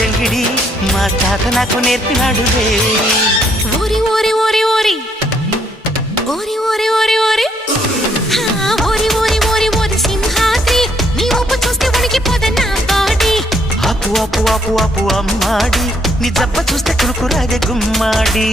జంగిడి మా తాత నాకు నేర్పినాడులే ఓరి ఓరి ఓరి ఓరి ఓరి ఓరి ఓరి ఓరి ఓరి ఓరి ఓరి ఓరి సింహాద్రి నీ ఊపు చూస్తే వణికిపోదా నా బాడీ ఆపు ఆపు ఆపు ఆపు అమ్మాడి నీ జబ్బ చూస్తే కురుకురాగే గుమ్మాడి